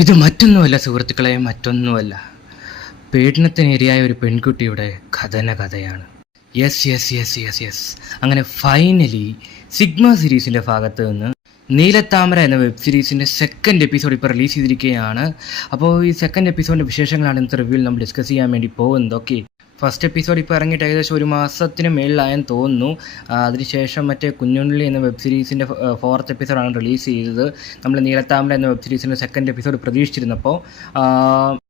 ഇത് മറ്റൊന്നുമല്ല സുഹൃത്തുക്കളെ, മറ്റൊന്നുമല്ല. പീഡനത്തിനിരയായ ഒരു പെൺകുട്ടിയുടെ കഥയാണ്. Yes yes yes yes yes അങ്ങനെ ഫൈനലി സിഗ്മ സീരീസിൻ്റെ ഭാഗത്ത് നിന്ന് നീലത്താമര എന്ന വെബ് സീരീസിൻ്റെ സെക്കൻഡ് എപ്പിസോഡ് ഇപ്പോൾ റിലീസ് ചെയ്തിരിക്കുകയാണ്. അപ്പോൾ ഈ സെക്കൻഡ് എപ്പിസോഡിൻ്റെ വിശേഷങ്ങളാണ് ഇന്നത്തെ റിവ്യൂവിൽ നമ്മൾ ഡിസ്കസ് ചെയ്യാൻ വേണ്ടി പോകുന്നത്. ഓക്കെ, ഫസ്റ്റ് എപ്പിസോഡ് ഇപ്പോൾ ഇറങ്ങിയിട്ട് ഏകദേശം ഒരു മാസത്തിന് മേളിലായെന്ന് തോന്നുന്നു. അതിനുശേഷം മറ്റേ കുഞ്ഞുണ്ണി എന്ന വെബ് സീരീസിൻ്റെ ഫോർത്ത് എപ്പിസോഡാണ് റിലീസ് ചെയ്തത്. നമ്മൾ നീലത്താമര എന്ന വെബ് സീരീസിൻ്റെ സെക്കൻഡ് എപ്പിസോഡ് പ്രതീക്ഷിച്ചിരുന്നപ്പോൾ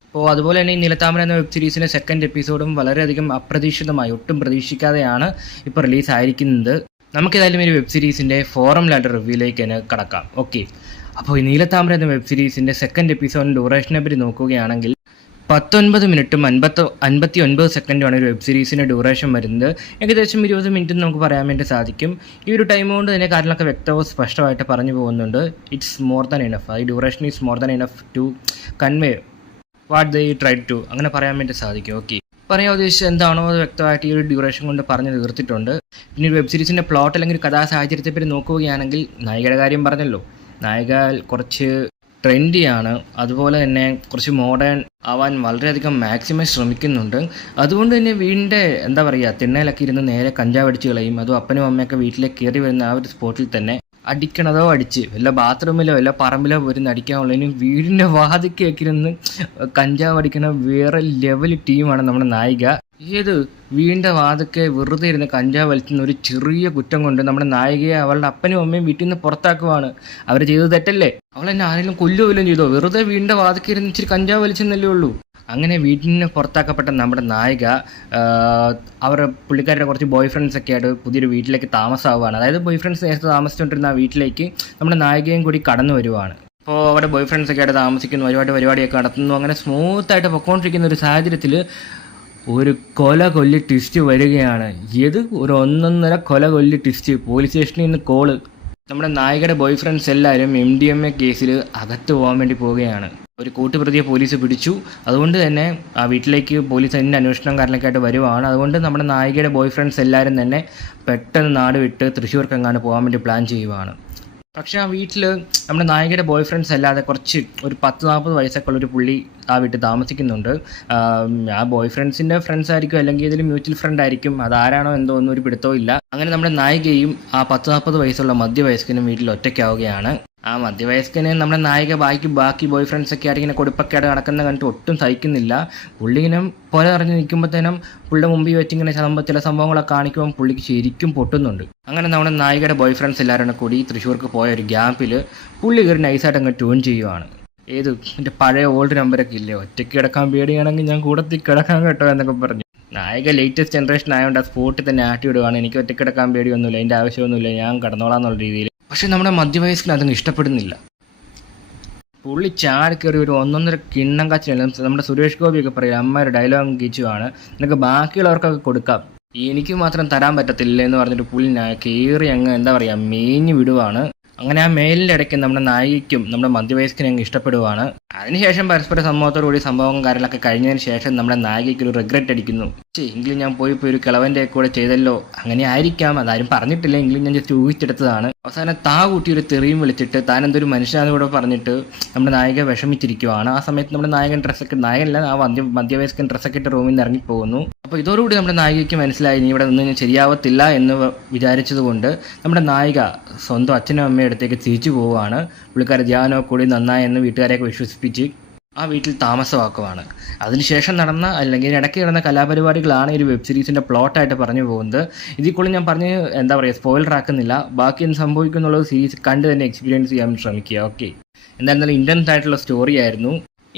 അപ്പോൾ അതുപോലെ തന്നെ ഈ നീലത്താമര എന്ന വെബ് സീരീസിൻ്റെ സെക്കൻഡ് എപ്പിസോഡും വളരെയധികം അപ്രതീക്ഷിതമായി, ഒട്ടും പ്രതീക്ഷിക്കാതെയാണ് ഇപ്പോൾ റിലീസായിരിക്കുന്നത്. നമുക്കേതായാലും ഈ വെബ് സീരീസിൻ്റെ ഫോറമിലായിട്ട് റിവ്യൂയിലേക്ക് തന്നെ കടക്കാം. ഓക്കെ, അപ്പോൾ ഈ നീലത്താമര എന്ന വെബ് സീരീസിൻ്റെ സെക്കൻഡ് എപ്പിസോഡിൻ്റെ ഡ്യൂറേഷനെ പറ്റി നോക്കുകയാണെങ്കിൽ 19 മിനിറ്റും 59 സെക്കൻഡുമാണ് ഒരു വെബ് സീരീസിൻ്റെ ഡ്യൂറേഷൻ വരുന്നത്. ഏകദേശം 20 മിനിറ്റ് നമുക്ക് പറയാൻ വേണ്ടി സാധിക്കും. ഈ ഒരു ടൈം കൊണ്ട് തന്നെ കാര്യങ്ങളൊക്കെ വ്യക്തവും സ്പഷ്ടമായിട്ട് പറഞ്ഞു പോകുന്നുണ്ട്. ഇറ്റ്സ് മോർ ദാൻ ഇനഫ്, ഈ duration is more than enough to convey what they try to, അങ്ങനെ പറയാൻ വേണ്ടി സാധിക്കും. ഓക്കെ, പറയാൻ ഉദ്ദേശിച്ചത് എന്താണോ അത് വ്യക്തമായിട്ട് ഈ ഒരു ഡ്യൂറേഷൻ കൊണ്ട് പറഞ്ഞു തീർത്തിട്ടുണ്ട്. പിന്നെ ഒരു വെബ് സീരീസിൻ്റെ പ്ലോട്ട് അല്ലെങ്കിൽ ഒരു കഥാസാഹചര്യത്തെ പറ്റി നോക്കുകയാണെങ്കിൽ നായികയുടെ കാര്യം പറഞ്ഞല്ലോ, നായിക കുറച്ച് ട്രെൻഡിയാണ്, അതുപോലെ തന്നെ കുറച്ച് മോഡേൺ ആവാൻ വളരെയധികം മാക്സിമം ശ്രമിക്കുന്നുണ്ട്. അതുകൊണ്ട് തന്നെ വീടിൻ്റെ എന്താ പറയുക, തിണ്ണയിലൊക്കെ ഇരുന്ന് നേരെ കഞ്ചാവ് അടിച്ച് കളയും. അതും അപ്പനും അമ്മയൊക്കെ വീട്ടിലേക്ക് കയറി വരുന്ന ആ ഒരു സ്പോട്ടിൽ തന്നെ അടിക്കണതോ അടിച്ച് വല്ല ബാത്റൂമിലോ വല്ല പറമ്പിലോ വരുന്ന അടിക്കാനുള്ളതിന് വീടിൻ്റെ വാതിക്കൊക്കെ ഇരുന്ന് കഞ്ചാവ് അടിക്കുന്ന വേറെ ലെവൽ ടീമാണ് നമ്മുടെ നായിക. ഏത് വീടിൻ്റെ വാതിക്കെ വെറുതെ ഇരുന്ന് കഞ്ചാവ് വലിക്കുന്ന ഒരു ചെറിയ കുറ്റം കൊണ്ട് നമ്മുടെ നായികയെ അവളുടെ അപ്പനും അമ്മയും വീട്ടിൽ നിന്ന് പുറത്താക്കുവാണ്. അവർ ചെയ്തത് തെറ്റല്ലേ? അവൾ എന്നെ ആരെങ്കിലും കൊല്ലുകയും ചെയ്തോ? വെറുതെ വീടിൻ്റെ വാതിക്കെ ഇരുന്ന് ഇച്ചിരി കഞ്ചാവ് വലിച്ചെന്നല്ലേ ഉള്ളൂ. അങ്ങനെ വീട്ടിൽ നിന്ന് പുറത്താക്കപ്പെട്ട നമ്മുടെ നായിക അവരുടെ പുള്ളിക്കാരുടെ കുറച്ച് ബോയ് ഫ്രണ്ട്സൊക്കെ ആയിട്ട് പുതിയൊരു വീട്ടിലേക്ക് താമസമാവുകയാണ്. അതായത് ബോയ് ഫ്രണ്ട്സ് നേരത്തെ താമസിച്ചുകൊണ്ടിരുന്ന ആ വീട്ടിലേക്ക് നമ്മുടെ നായികയും കൂടി കടന്നു വരുവാണ്. അപ്പോൾ അവിടെ ബോയ് ഫ്രണ്ട്സൊക്കെ ആയിട്ട് താമസിക്കുന്നു, ഒരുപാട് പരിപാടിയൊക്കെ നടത്തുന്നു. അങ്ങനെ സ്മൂത്തായിട്ട് പൊക്കോണ്ടിരിക്കുന്ന ഒരു സാഹചര്യത്തിൽ ഒരു കൊല്ലി ട്വിസ്റ്റ് വരികയാണ്. ഒരു ഒന്നൊന്നര കൊല്ലി ട്വിസ്റ്റ്. പോലീസ് സ്റ്റേഷനിൽ നിന്ന് കോള്. നമ്മുടെ നായികയുടെ ബോയ് ഫ്രണ്ട്സ് എല്ലാവരും MDMA കേസിൽ അകത്ത് പോകാൻ വേണ്ടി പോവുകയാണ്. ഒരു കൂട്ടുപ്രതിയെ പോലീസ് പിടിച്ചു. അതുകൊണ്ട് തന്നെ ആ വീട്ടിലേക്ക് പോലീസ് അതിൻ്റെ അന്വേഷണം കാരണമൊക്കെ ആയിട്ട് വരുവാണ്. അതുകൊണ്ട് നമ്മുടെ നായികയുടെ ബോയ് ഫ്രണ്ട്സ് എല്ലാവരും തന്നെ പെട്ടെന്ന് നാട് വിട്ട് തൃശ്ശൂർക്കെങ്ങാണ്ട് പോകാൻ വേണ്ടി പ്ലാൻ ചെയ്യുവാണ്. പക്ഷേ ആ വീട്ടിൽ നമ്മുടെ നായികയുടെ ബോയ് ഫ്രണ്ട്സ് അല്ലാതെ കുറച്ച് 10-40 വയസ്സൊക്കെ ഉള്ളൊരു പുള്ളി ആ വീട്ടിൽ താമസിക്കുന്നുണ്ട്. ആ ബോയ് ഫ്രണ്ട്സിൻ്റെ ഫ്രണ്ട്സ് ആയിരിക്കും, അല്ലെങ്കിൽ ഏതെങ്കിലും മ്യൂച്വൽ ഫ്രണ്ട് ആയിരിക്കും. അതാരാണോ എന്തോ ഒന്നും ഒരു പിടുത്തവും ഇല്ല. അങ്ങനെ നമ്മുടെ നായികയും ആ 10-40 വയസ്സുള്ള മധ്യവയസ്കനും വീട്ടിൽ ഒറ്റയ്ക്കാവുകയാണ്. ആ മധ്യവയസ്കന് നമ്മുടെ നായിക ബാക്കി ബോയ് ഫ്രണ്ട്സൊക്കെ ആയിട്ട് ഇങ്ങനെ കൊടുപ്പൊക്കെയായിട്ട് നടക്കുന്ന കണ്ടിട്ട് ഒട്ടും സഹിക്കുന്നില്ല. പുള്ളി ഇങ്ങനെ പോലെ അറിഞ്ഞ് നിൽക്കുമ്പോഴത്തേനും പുള്ളിയുടെ മുമ്പിൽ വെച്ച് ഇങ്ങനെ ചില സംഭവങ്ങളൊക്കെ കാണിക്കുമ്പോൾ പുള്ളിക്ക് ശരിക്കും പൊട്ടുന്നുണ്ട്. അങ്ങനെ നമ്മുടെ നായികയുടെ ബോയ് ഫ്രണ്ട്സ് എല്ലാവരും കൂടി തൃശ്ശൂർക്ക് പോയ ഒരു ഗ്യാപ്പിൽ പുള്ളി കയറി നൈസായിട്ട് അങ്ങ് ട്യൂൺ ചെയ്യുവാണ്. എൻ്റെ പഴയ ഓൾഡ് നമ്പരൊക്കെ ഇല്ലേ, ഒറ്റയ്ക്ക് കിടക്കാൻ പേടിയാണെങ്കിൽ ഞാൻ കൂടത്തിൽ കിടക്കാൻ കേട്ടോ എന്നൊക്കെ പറഞ്ഞു. നായിക ലേറ്റസ്റ്റ് ജനറേഷൻ ആയതുകൊണ്ട് ആ സ്പോട്ടിൽ തന്നെ ആട്ടി വിടുവാണ്. എനിക്ക് ഒറ്റയ്ക്ക് കിടക്കാൻ പേടിയൊന്നുമില്ല, അതിൻ്റെ ആവശ്യമൊന്നുമില്ല, ഞാൻ കിടന്നോളാം എന്നുള്ള രീതിയിൽ. പക്ഷെ നമ്മുടെ മധ്യവയസ്കന് അതങ്ങ് ഇഷ്ടപ്പെടുന്നില്ല. പുള്ളി ചാടി കയറി ഒരു ഒന്നൊന്നര കിണ്ണം കാച്ചില്ല. നമ്മുടെ സുരേഷ് ഗോപിയൊക്കെ പറയും അമ്മ ഒരു ഡയലോഗ് ഗീച്ചുവാണ്, നിനക്ക് ബാക്കിയുള്ളവർക്കൊക്കെ കൊടുക്കാം, എനിക്ക് മാത്രം തരാൻ പറ്റത്തില്ല എന്ന് പറഞ്ഞിട്ട് പുള്ളി കയറി അങ്ങ് എന്താ പറയുക മേഞ്ഞു വിടുവാണ്. അങ്ങനെ ആ മേലിൻ്റെ ഇടയ്ക്ക് നമ്മുടെ നായികയ്ക്കും നമ്മുടെ മധ്യവയസ്കനെ അങ്ങ് ഇഷ്ടപ്പെടുവാണ്. അതിനുശേഷം പരസ്പര സമ്മതത്തോടുകൂടി സംഭവവും കാര്യങ്ങളൊക്കെ കഴിഞ്ഞതിന് ശേഷം നമ്മുടെ നായികയ്ക്ക് ഒരു റിഗ്രറ്റ് അടിക്കുന്നു. എങ്കിലും ഞാൻ പോയി ഒരു കിളവൻ്റെ കൂടെ ചെയ്തല്ലോ, അങ്ങനെ ആയിരിക്കാം, അതാരും പറഞ്ഞിട്ടില്ല, എങ്കിലും ഞാൻ ജസ്റ്റ് ഊഹിച്ചെടുത്തതാണ്. അവസാനം കൂട്ടി ഒരു തെറിയും വിളിച്ചിട്ട് താൻ എന്തൊരു മനുഷ്യനാണെന്ന് കൂടെ പറഞ്ഞിട്ട് നമ്മുടെ നായിക വിഷമിച്ചിരിക്കുവാണ്. ആ സമയത്ത് നമ്മുടെ നായകനല്ല ആ മധ്യവയസ്കൻ ഡ്രസ്സൊക്കെ ഇട്ട് റൂമിൽ നിന്ന് ഇറങ്ങിപ്പോകുന്നു. അപ്പോൾ ഇതോടുകൂടി നമ്മുടെ നായികയ്ക്ക് മനസ്സിലായി ഇനി ഇവിടെ നിന്ന് ശരിയാവത്തില്ല എന്ന് വിചാരിച്ചതുകൊണ്ട് നമ്മുടെ നായിക സ്വന്തം അച്ഛനും അമ്മയും അടുത്തേക്ക് തിരിച്ചു പോവുകയാണ്. പുള്ളിക്കാരെ ധ്യാനോ കൂടി നന്നായെന്ന് വീട്ടുകാരെയൊക്കെ വിശ്വസിപ്പിച്ച് ആ വീട്ടിൽ താമസമാക്കുവാണ്. അതിനുശേഷം നടന്ന അല്ലെങ്കിൽ ഇടയ്ക്ക് നടന്ന കലാപരിപാടികളാണ് ഈ വെബ് സീരീസിൻ്റെ പ്ലോട്ടായിട്ട് പറഞ്ഞു പോകുന്നത്. ഇതിൽ കൂടുതൽ ഞാൻ പറഞ്ഞ് എന്താ പറയുക സ്പോയിലർ ആക്കുന്നില്ല. ബാക്കി എന്ത് സംഭവിക്കുന്നുള്ളത് സീരീസ് കണ്ട് തന്നെ എക്സ്പീരിയൻസ് ചെയ്യാൻ ശ്രമിക്കുക. ഓക്കെ, എന്തായിരുന്നാലും ഇൻറ്റൻസ് ആയിട്ടുള്ള സ്റ്റോറി ആയിരുന്നു.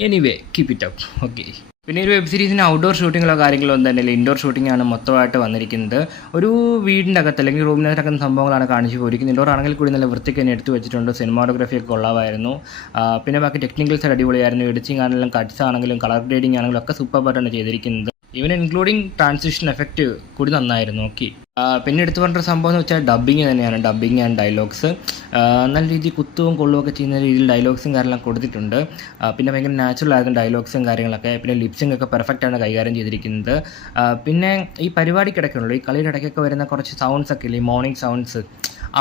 Anyway keep it up. Okay, പിന്നെ ഒരു വെബ് സീരീസിന് ഔട്ട്ഡോർ ഷൂട്ടിങ്ങളോ കാര്യങ്ങളോ ഒന്നും തന്നെയല്ല, ഇൻഡോർ ഷൂട്ടിംഗ് ആണ് മൊത്തമായിട്ട് വന്നിരിക്കുന്നത്. ഒരു വീടിൻ്റെ അകത്ത് അല്ലെങ്കിൽ റൂമിനകത്ത് സംഭവങ്ങളാണ് കാണിച്ചു പോയിരിക്കുന്നത്. ഇൻഡോർ ആണെങ്കിൽ കൂടി നല്ല വൃത്തിക്ക് തന്നെ എടുത്തു വെച്ചിട്ടുണ്ട്. സിനിമാറ്റോഗ്രഫി ഒക്കെ കൊള്ളാമായിരുന്നു. പിന്നെ ബാക്കി ടെക്നിക്കൽ സൈഡ് അടിപൊളിയായിരുന്നു. എഡിറ്റിംഗ് ആണെങ്കിലും കട്ട്സ് ആണെങ്കിലും കളർ ഗ്രേഡിംഗ് ആണെങ്കിലും ഒക്കെ സൂപ്പറായിട്ടാണ് ചെയ്തിരിക്കുന്നത്. ഈവൻ ഇൻക്ലൂഡിങ് ട്രാൻസിഷൻ എഫക്റ്റ് കൂടി നന്നായിരുന്നു. ഓക്കെ, പിന്നെ എടുത്തു പറഞ്ഞൊരു സംഭവം എന്ന് വെച്ചാൽ ഡബ്ബിങ് തന്നെയാണ്. ഡബ്ബിങ് ആൻഡ് ഡയലോഗ്സ് നല്ല രീതിയിൽ കുത്തുവും കൊള്ളുമൊക്കെ ചെയ്യുന്ന രീതിയിൽ ഡയലോഗ്സും കാര്യങ്ങളൊക്കെ കൊടുത്തിട്ടുണ്ട്. പിന്നെ ഭയങ്കര നാച്ചുറൽ ആയിരുന്നു ഡയലോഗ്സും കാര്യങ്ങളൊക്കെ. പിന്നെ ലിപ്സിംഗ് ഒക്കെ പെർഫെക്റ്റാണ് കൈകാര്യം ചെയ്തിരിക്കുന്നത്. പിന്നെ ഈ പരിപാടിക്കിടയ്ക്കുള്ളൂ ഈ കളിയുടെ ഇടയ്ക്കൊക്കെ വരുന്ന കുറച്ച് സൗണ്ട്സ് ഒക്കെ ഇല്ലേ, മോർണിംഗ് സൗണ്ട്സ്,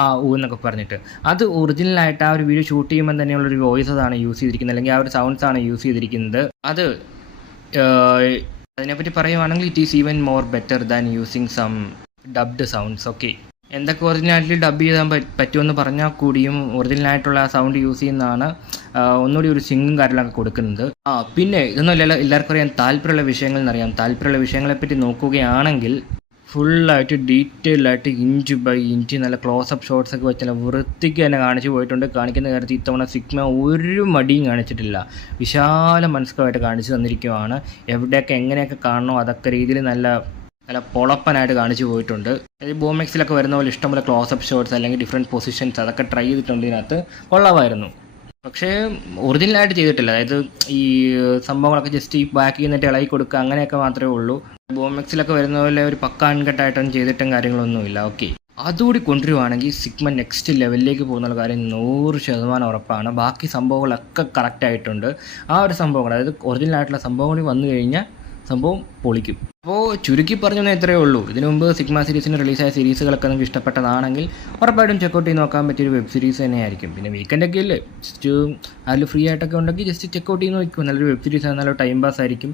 ആ ഊ എന്നൊക്കെ പറഞ്ഞിട്ട്. അത് ഒറിജിനലായിട്ട് ആ ഒരു വീഡിയോ ഷൂട്ട് ചെയ്യുമ്പോൾ തന്നെയുള്ളൊരു വോയിസസാണ് യൂസ് ചെയ്തിരിക്കുന്നത്, അല്ലെങ്കിൽ ആ ഒരു സൗണ്ട്സാണ് യൂസ് ചെയ്തിരിക്കുന്നത്. അത് അതിനെപ്പറ്റി പറയുവാണെങ്കിൽ it is even more better than using some dubbed sounds. Okay, എന്തൊക്കെ ഒറിജിനാലിറ്റി ഡബ് ചെയ്താൽ പറ്റുമെന്ന് പറഞ്ഞാൽ കൂടിയും ഒറിജിനലായിട്ടുള്ള ആ സൗണ്ട് യൂസ് ചെയ്യുന്നതാണ് ഒന്നുകൂടി ഒരു സിംഗും കാര്യങ്ങളൊക്കെ കൊടുക്കുന്നത്. പിന്നെ ഇതൊന്നും എല്ലാവർക്കും അറിയാൻ താല്പര്യമുള്ള വിഷയങ്ങൾ എന്നറിയാം. താല്പര്യമുള്ള വിഷയങ്ങളെപ്പറ്റി നോക്കുകയാണെങ്കിൽ ഫുള്ളായിട്ട് ഡീറ്റെയിൽ ആയിട്ട് ഇഞ്ച് ബൈ ഇഞ്ച് നല്ല ക്ലോസപ്പ് ഷോട്ട്സ് ഒക്കെ വെച്ചാൽ വൃത്തിക്ക് തന്നെ കാണിച്ചു പോയിട്ടുണ്ട്. കാണിക്കുന്ന കാര്യത്തിൽ ഇത്തവണ സിഗ്മ ഒരു മടിയും കാണിച്ചിട്ടില്ല. വിശാല മനസ്സുമായിട്ട് കാണിച്ചു തന്നിരിക്കുകയാണ്. എവിടെയൊക്കെ എങ്ങനെയൊക്കെ കാണണോ അതൊക്കെ രീതിയിൽ നല്ല പൊളപ്പനായിട്ട് കാണിച്ചു പോയിട്ടുണ്ട്. അതായത് ബോമെക്സിലൊക്കെ വരുന്ന പോലെ ഇഷ്ടംപോലെ ക്ലോസപ്പ് ഷോട്ട്സ് അല്ലെങ്കിൽ ഡിഫറെൻറ്റ് പൊസിഷൻസ് അതൊക്കെ ട്രൈ ചെയ്തിട്ടുണ്ട്. ഇതിനകത്ത് കൊള്ളാമായിരുന്നു. പക്ഷേ ഒറിജിനലായിട്ട് ചെയ്തിട്ടില്ല. അതായത് ഈ സംഭവങ്ങളൊക്കെ ജസ്റ്റ് ഈ ബാക്കിൽ നിന്നിട്ട് ഇളകി കൊടുക്കുക അങ്ങനെയൊക്കെ മാത്രമേ ഉള്ളൂ. ബോമെക്സിലൊക്കെ വരുന്ന പോലെ ഒരു പക്ക അൺകട്ടായിട്ടൊന്നും ചെയ്തിട്ടും കാര്യങ്ങളൊന്നുമില്ല. ഓക്കെ, അതുകൂടി കൊണ്ടുവരുവാണെങ്കിൽ സിഗ്മ നെക്സ്റ്റ് ലെവലിലേക്ക് പോകുന്ന കാര്യം 100% ഉറപ്പാണ്. ബാക്കി സംഭവങ്ങളൊക്കെ കറക്റ്റായിട്ടുണ്ട്. ആ ഒരു സംഭവങ്ങൾ, അതായത് ഒറിജിനലായിട്ടുള്ള സംഭവങ്ങൾ വന്നു കഴിഞ്ഞാൽ സംഭവം പൊളിക്കും. അപ്പോൾ ചുരുക്കി പറഞ്ഞാൽ ഇത്രയേ ഉള്ളൂ. ഇതിനു മുമ്പ് സിഗ്മ സീരീസിന് റിലീസായ സീരീസുകളൊക്കെ നിങ്ങൾക്ക് ഇഷ്ടപ്പെട്ടതാണെങ്കിൽ ഉറപ്പായിട്ടും ചെക്കൗട്ട് ചെയ്ത് നോക്കാൻ പറ്റിയൊരു വെബ് സീരീസ് തന്നെയായിരിക്കും. പിന്നെ വീക്കെൻഡൊക്കെ അല്ലേ, ജസ്റ്റ് അതിൽ ഫ്രീ ആയിട്ടൊക്കെ ഉണ്ടെങ്കിൽ ജസ്റ്റ് ചെക്കൗട്ട് ചെയ്ത് നോക്കും. നല്ലൊരു വെബ് സീരീസ്, നല്ലൊരു ടൈം പാസ് ആയിരിക്കും.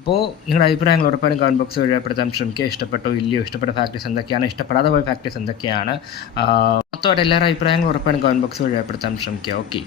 അപ്പോൾ നിങ്ങളുടെ അഭിപ്രായങ്ങൾ ഉറപ്പായിട്ടും കമൻറ്റ് ബോക്സ് വഴിപ്പെടുത്താൻ ശ്രമിക്കുക. ഇഷ്ടപ്പെട്ടോ ഇല്ലയോ, ഇഷ്ടപ്പെട്ട ഫാക്ടേഴ്സ് എന്തൊക്കെയാണ്, ഇഷ്ടപ്പെടാതെ പോയ ഫാക്ടേഴ്സ് എന്തൊക്കെയാണ്, മൊത്തമായിട്ട് എല്ലാവരുടെ അഭിപ്രായങ്ങളും ഉറപ്പായിട്ടും കമൻറ്റ് ബോക്സ് വഴിപ്പെടുത്താൻ ശ്രമിക്കുക. ഓക്കെ.